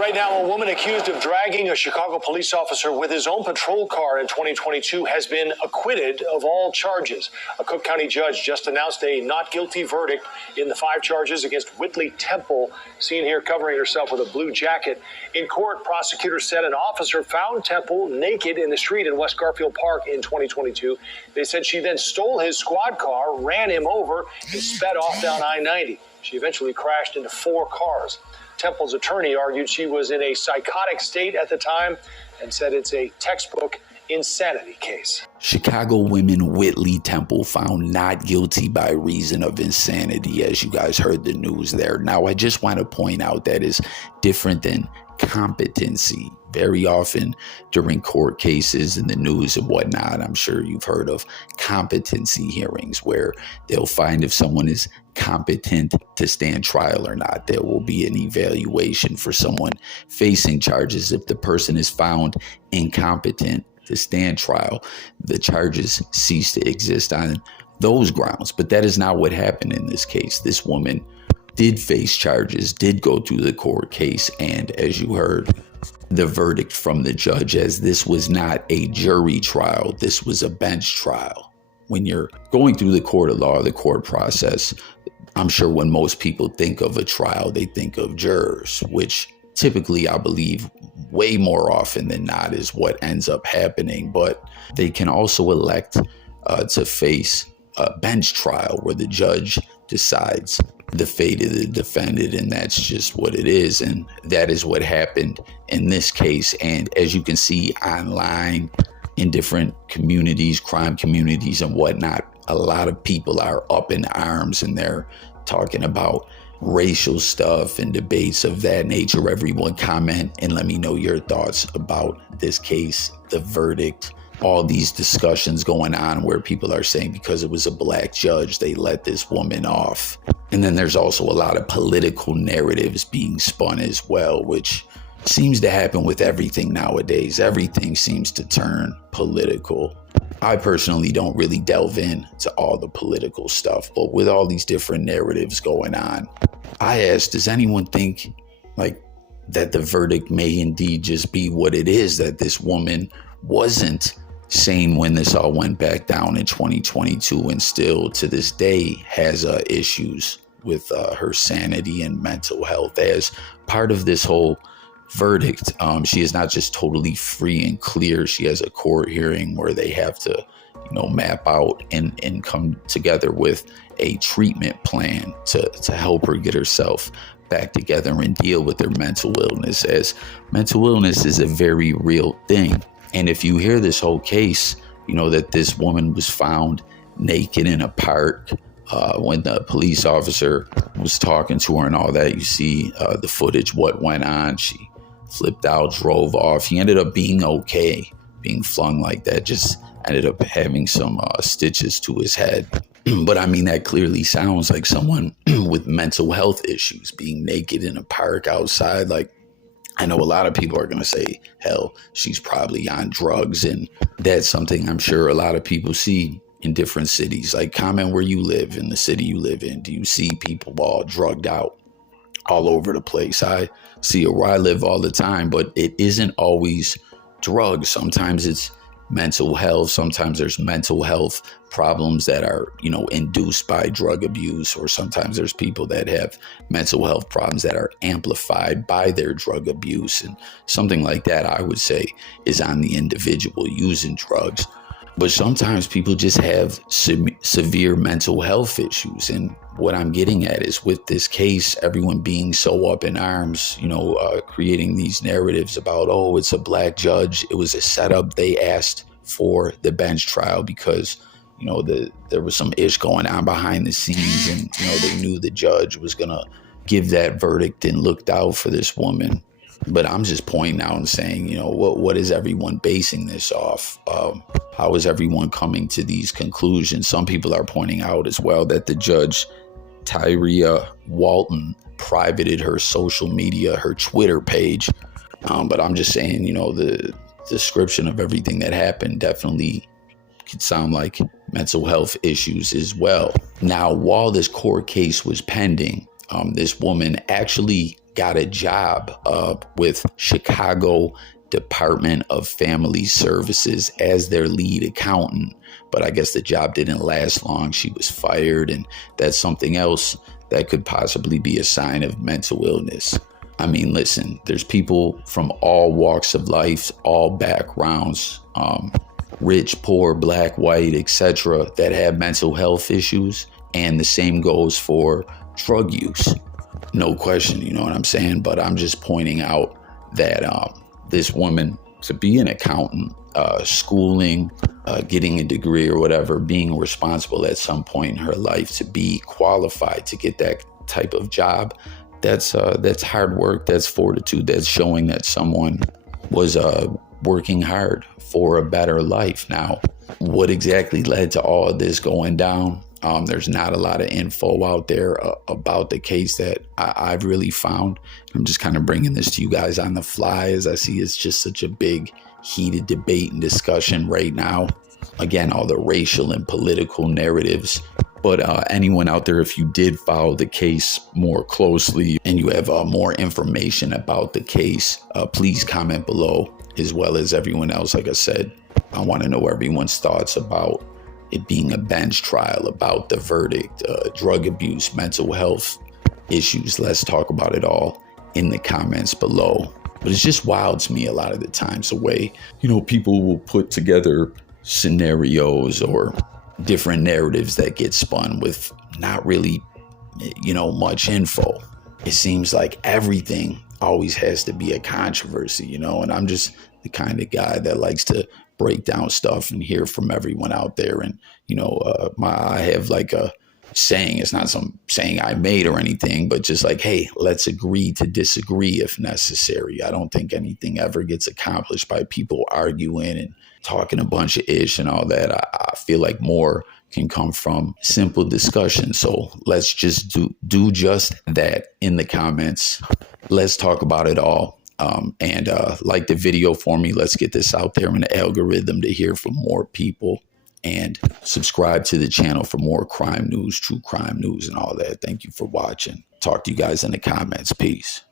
Right now, a woman accused of dragging a Chicago police officer with his own patrol car in 2022 has been acquitted of all charges. A Cook County judge just announced a not guilty verdict in the 5 charges against Whitley Temple, seen here covering herself with a blue jacket. In court, prosecutors said an officer found Temple naked in the street in West Garfield Park in 2022. They said she then stole his squad car, ran him over, and sped off down I-90. She eventually crashed into 4 cars. Temple's attorney argued she was in a psychotic state at the time and said it's a textbook insanity case. Chicago woman Whitley Temple found not guilty by reason of insanity, as you guys heard the news there. Now, I just want to point out that is different than competency. Very often during court cases in the news and whatnot, I'm sure you've heard of competency hearings where they'll find if someone is competent to stand trial or not. There will be an evaluation for someone facing charges. If the person is found incompetent to stand trial, the charges cease to exist on those grounds. But that is not what happened in this case. This woman did face charges, did go through the court case, and as you heard, the verdict from the judge, as this was not a jury trial, this was a bench trial. When you're going through the court of law, the court process, I'm sure when most people think of a trial, they think of jurors, which typically, I believe, way more often than not is what ends up happening. But they can also elect to face a bench trial where the judge decides the fate of the defendant, and that's just what it is. And that is what happened in this case. And as you can see online in different communities, crime communities and whatnot, a lot of people are up in arms and they're talking about racial stuff and debates of that nature. Everyone comment and let me know your thoughts about this case, the verdict, all these discussions going on where people are saying because it was a black judge, they let this woman off. And then there's also a lot of political narratives being spun as well, which seems to happen with everything nowadays. Everything seems to turn political. I personally don't really delve into all the political stuff, but with all these different narratives going on, I asked, does anyone think that the verdict may indeed just be what it is, that this woman wasn't sane when this all went back down in 2022 and still to this day has issues with her sanity and mental health as part of this whole verdict? She is not just totally free and clear. She has a court hearing where they have to, map out and come together with a treatment plan to help her get herself back together and deal with her mental illness, as mental illness is a very real thing. And if you hear this whole case, that this woman was found naked in a park when the police officer was talking to her and all that, you see the footage, what went on. She flipped out, drove off. He ended up being okay, being flung like that, just ended up having some stitches to his head. But I mean, that clearly sounds like someone with mental health issues being naked in a park outside. Like, I know a lot of people are going to say, hell, she's probably on drugs. And that's something I'm sure a lot of people see in different cities. Like, comment where you live, in the city you live in. Do you see people all drugged out all over the place? I see it where I live all the time, but it isn't always drugs. Sometimes it's mental health. Sometimes there's mental health problems that are, induced by drug abuse, or sometimes there's people that have mental health problems that are amplified by their drug abuse. And something like that, I would say, is on the individual using drugs. But sometimes people just have severe mental health issues. And what I'm getting at is, with this case, everyone being so up in arms, creating these narratives about, oh, it's a black judge. It was a setup. They asked for the bench trial because, there was some ish going on behind the scenes. And, they knew the judge was going to give that verdict and looked out for this woman. But I'm just pointing out and saying, what is everyone basing this off? How is everyone coming to these conclusions? Some people are pointing out as well that the judge, Tyria Walton, privated her social media, her Twitter page. But I'm just saying, the description of everything that happened definitely could sound like mental health issues as well. Now, while this court case was pending, this woman actually got a job with Chicago Department of Family Services as their lead accountant. But I guess the job didn't last long. She was fired, and that's something else that could possibly be a sign of mental illness. I mean, listen, there's people from all walks of life, all backgrounds, rich, poor, black, white, etc., that have mental health issues. And the same goes for drug use. No question, you know what I'm saying? But I'm just pointing out that this woman, to be an accountant, schooling, getting a degree or whatever, being responsible at some point in her life to be qualified to get that type of job, that's hard work, that's fortitude, that's showing that someone was working hard for a better life. Now, what exactly led to all of this going down? There's not a lot of info out there about the case that I've really found. I'm just kind of bringing this to you guys on the fly, as I see it's just such a big, heated debate and discussion right now. Again, all the racial and political narratives. But anyone out there, if you did follow the case more closely and you have more information about the case, please comment below, as well as everyone else. Like I said, I want to know everyone's thoughts about it being a bench trial, about the verdict, drug abuse, mental health issues. Let's talk about it all in the comments below. But it's just wild to me a lot of the times, the way, people will put together scenarios or different narratives that get spun with not really, much info. It seems like everything always has to be a controversy, and I'm just the kind of guy that likes to break down stuff and hear from everyone out there. And, I have like a saying, it's not some saying I made or anything, but just like, hey, let's agree to disagree if necessary. I don't think anything ever gets accomplished by people arguing and talking a bunch of ish and all that. I feel like more can come from simple discussion. So let's just do just that in the comments. Let's talk about it all. And like the video for me. Let's get this out there in the algorithm to hear from more people, and subscribe to the channel for more crime news, true crime news and all that. Thank you for watching. Talk to you guys in the comments. Peace.